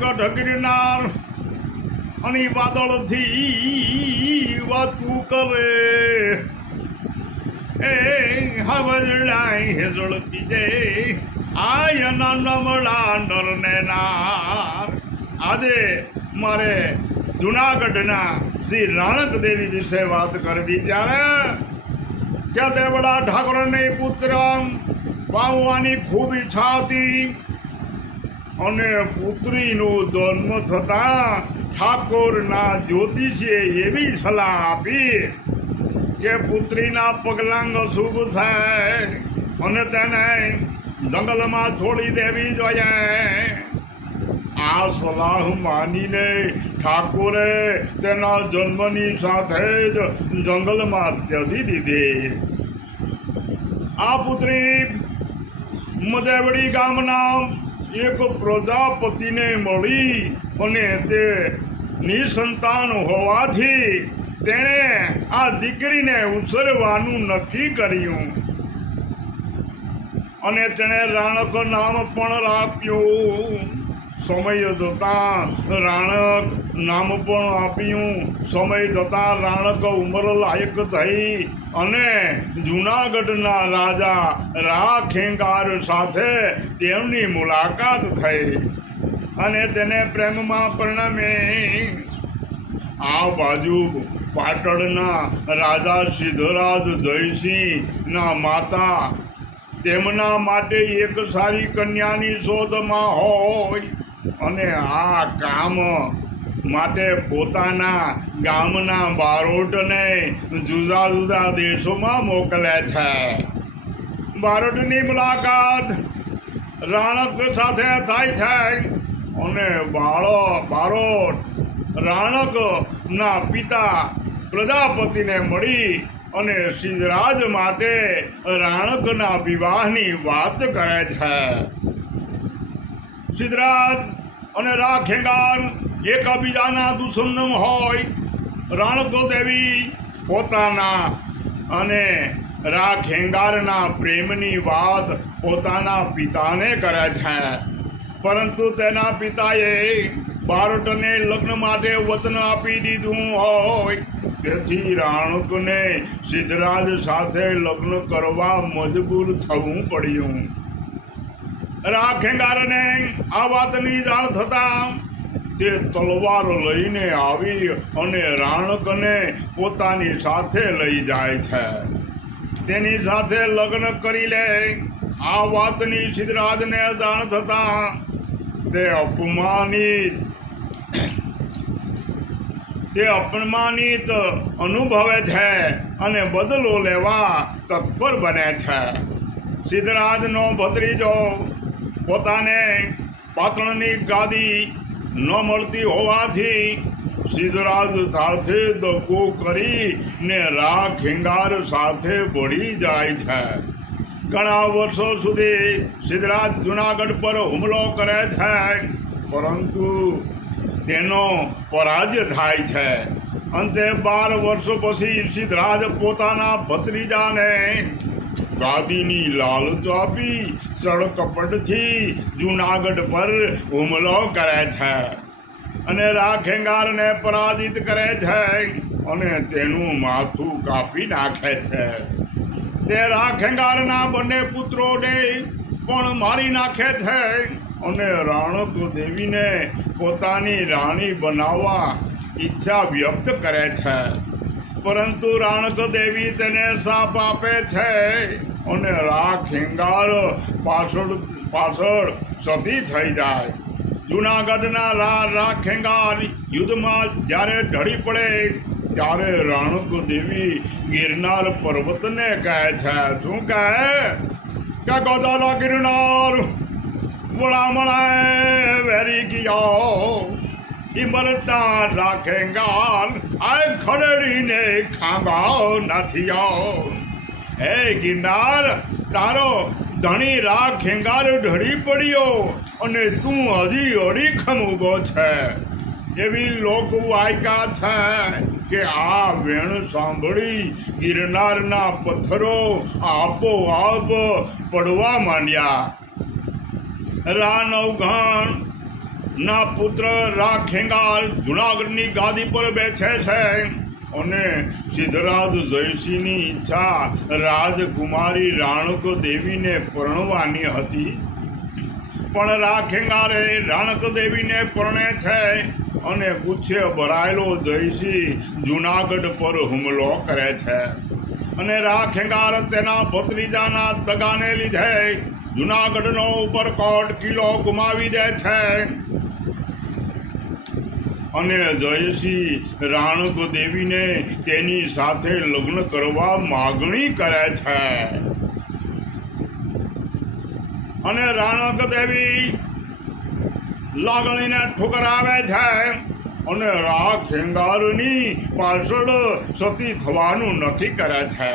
ગઢ ગિરનાર અને વાદળથી વાતું કરે એ હવળાય હેજળતી દે આયના નમળા નરને નાર. આજે મારે જુનાગઢના શ્રી રાણક દેવી વિશે વાત કરવી. ત્યારે કે દેવડા ઠાકોરને પુત્ર પામવાની ખૂબ ઈચ્છા હતી અને પુત્રીનો જન્મ થતાં ઠાકોરના જ્યોતિષીએ એવી સલાહ આપી કે પુત્રીના પગલાંગ શુભ થાય અને તેને જંગલમાં છોડી દેવી જોઈએ. આ સલાહ માનીને ઠાકોરે તેના જન્મની સાથે જ જંગલમાં ત્યજી દીધી. આ પુત્રી મજેવડી ગામના એક પ્રજાપતિને મળી અને તે નિસંતાન હોવાથી તેણે આ દીકરીને ઉછેરવાનું નક્કી કર્યું અને તેણે રાણક નામ પણ રાખ્યું. સમય જતાં રાણક નામ પણ આપ્યું. સમય જતાં રાણક ઉંમર લાયક થઈ અને જૂનાગઢના રાજા રાખેંગાર સાથે તેમની મુલાકાત થઈ અને તેને પ્રેમમાં પરિણમે. આ બાજુ પાટણના રાજા સિદ્ધરાજ જયસિંહના માતા તેમના માટે એક સારી કન્યાની શોધમાં હોય અને આ કામ માટે પોતાના ગામના બારોટને જુદા જુદા દેશોમાં મોકલે છે. બારોટની મુલાકાત રાણક સાથે થાય છે અને બારોટ રાણકના પિતા પ્રજાપતિને મળી અને સિદ્ધરાજ માટે રાણકના વિવાહની વાત કરે છે. સિદ્ધરાજ અને રાખેંગાર એકબીજાના દુશ્મન હોય. રાણક દેવી પોતાના અને રાખેંગારના પ્રેમની વાત પોતાના પિતાને કરે છે, પરંતુ તેના પિતાએ બારોટને લગ્ન માટે વચન આપી દીધું હોય. તેથી રાણકને સિદ્ધરાજ સાથે લગ્ન કરવા મજબૂર થવું પડ્યું. રાખેંગારને આ વાતની જાણ થતાં તે તલવાર લઈને આવી અને રાણકને પોતાની સાથે લઈ જાય છે. તેની સાથે લગ્ન કરી લે. આ વાતની સિદ્ધરાજને જાણ થતાં તે અપમાનિત અનુભવે છે અને બદલો લેવા તત્પર બને છે. સિદ્ધરાજનો ભત્રીજો પોતાને પાટણની ગાદી ન મળતી હોવાથી સિદ્ધરાજ સાથે દગો કરીને રાખેંગાર સાથે ભળી જાય છે. ઘણા વર્ષો સુધી સિદ્ધરાજ જૂનાગઢ પર હુમલો કરે છે, પરંતુ તેનો પરાજય થાય છે. અંતે 12 વર્ષો પછી સિદ્ધરાજ પોતાના ભત્રીજાને ગાદીની લાલચ આપી સડકપટથી જૂનાગઢ પર હુમલો કરે છે અને રાખેંગારને પરાજિત કરે છે અને તેનું માથું કાપી નાખે છે. તે રાખેંગારના બંને પુત્રોને પણ મારી નાખે છે અને રાણક દેવીને પોતાની રાણી બનાવવા ઈચ્છા વ્યક્ત કરે છે, પરંતુ રાણક દેવી તેને શાપ આપે છે અને રાખેંગાર પાછળ સતી થઈ જાય. જૂનાગઢના રાખેંગાર યુદ્ધમાં જ્યારે ઢળી પડે ત્યારે રાણક દેવી ગિરનાર પર્વતને કહે છે. શું કહે કે ગોદાલા ગિરનાર વળામણાએ વેરી ગયો ઇમરતા રાખેંગાર આ ખડડીને ખાંગાઓ નથી આવો. હે ગિરનાર, તારો ધણી રાખેંગાર ઢળી પડ્યો અને તું હજી અડીખમ ઊભો છે. એવી લોકવાયકા છે કે આ વેણ સાંભળી ગિરનારના પથ્થરો આપોઆપ પડવા માંડ્યા. રાનવઘણ ના પુત્ર રાખેંગાર જુનાગઢની ગાદી પર બેસે છે અને સિદ્ધરાજ જયસિંહની ઈચ્છા રાજકુમારી રાણક દેવીને પરણવાની હતી, પણ રાખેંગારે રાણક દેવીને પરણે છે અને ગુસ્સે ભરાયેલો જયસિંહ જુનાગઢ પર હુમલો કરે છે અને રાખેંગાર તેના ભત્રીજાના દગાને લીધે જુનાગઢનો ઉપરકોટ કિલ્લો ગુમાવી દે છે અને જયસિંહ રાણક દેવીને તેની સાથે લગ્ન કરવા માગણી કરે છે અને રાણક દેવી લાગણીને ઠુકરાવે છે અને રાખેંગારની પાછળ સતી થવાનું નક્કી કરે છે।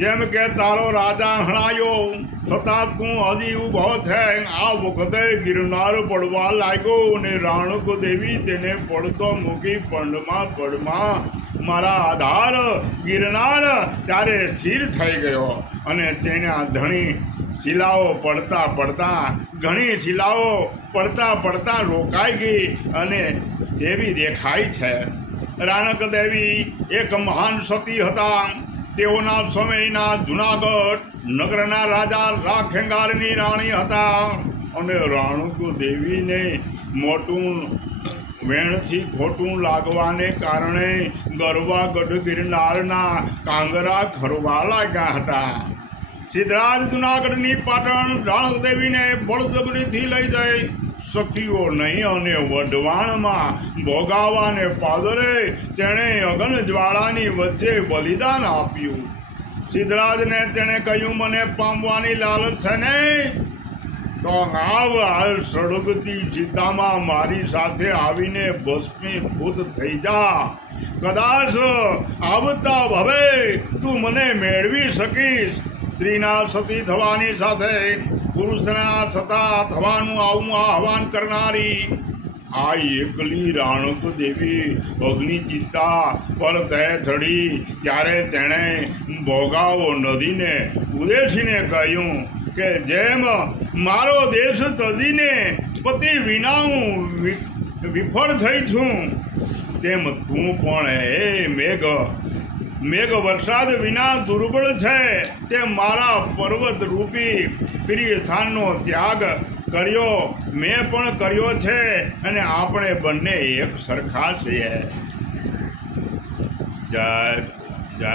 જેમ કે તારો રાજા હણાયો છતાં તું હજી ઊભો છે, આ વખતે ગિરનાર પડવા લાગ્યો અને રાણક દેવી તેને પડતો મૂકી પડમાં મારા આધાર ગિરનાર ત્યારે સ્થિર થઈ ગયો અને તેના ધણી શિલાઓ ઘણી શિલાઓ પડતા રોકાઈ ગઈ અને દેવી દેખાય છે। રાણક દેવી એક મહાન સતી હતા। તેઓના સમયના જુનાગઢ નગરના રાજા રાખેંગારની રાણી હતા અને રાણક દેવીને મોટું વેણથી ખોટું લાગવાને કારણે ગરવાગઢ ગિરનારના કાંગરા ખરવા લાગ્યા હતા। સિદ્ધરાજ જુનાગઢની પાટણ રાણક દેવીને બળજબરીથી લઈ જઈ શક્યો નહીં અને વઢવાણમાં ભોગાવાને પાદરે તેણે અગન જ્વાળાની વચ્ચે બલિદાન આપ્યું। સિદ્ધરાજને તેણે કહ્યું, મને પામવાની લાલચ છે ને તો આવ સળગતી ચિતામાં મારી સાથે આવીને ભસ્મીભૂત થઈ જા। કદાચ આવતા ભવે તું મને મેળવી શકીશ। સ્ત્રીના સતી થવાની સાથે પુરુષના સતા થવાનું આવું આહવાન કરનારી આ એકલી રાણક દેવી અગ્નિચિત્તા પર તે ચડી ત્યારે તેણે ભોગાવો નદીને ઉદ્દેશીને કહ્યું કે જેમ મારો દેશ તજીને પતિ વિના હું વિફળ થઈ છું, તેમ તું પણ મેઘ વરસાદ વિના દુર્બળ છે। તે મારા પર્વત રૂપી પ્રિય સ્થાનનો ત્યાગ કર્યો, મેં પણ કર્યો છે અને આપણે બંને એક સરખા છીએ। જય જય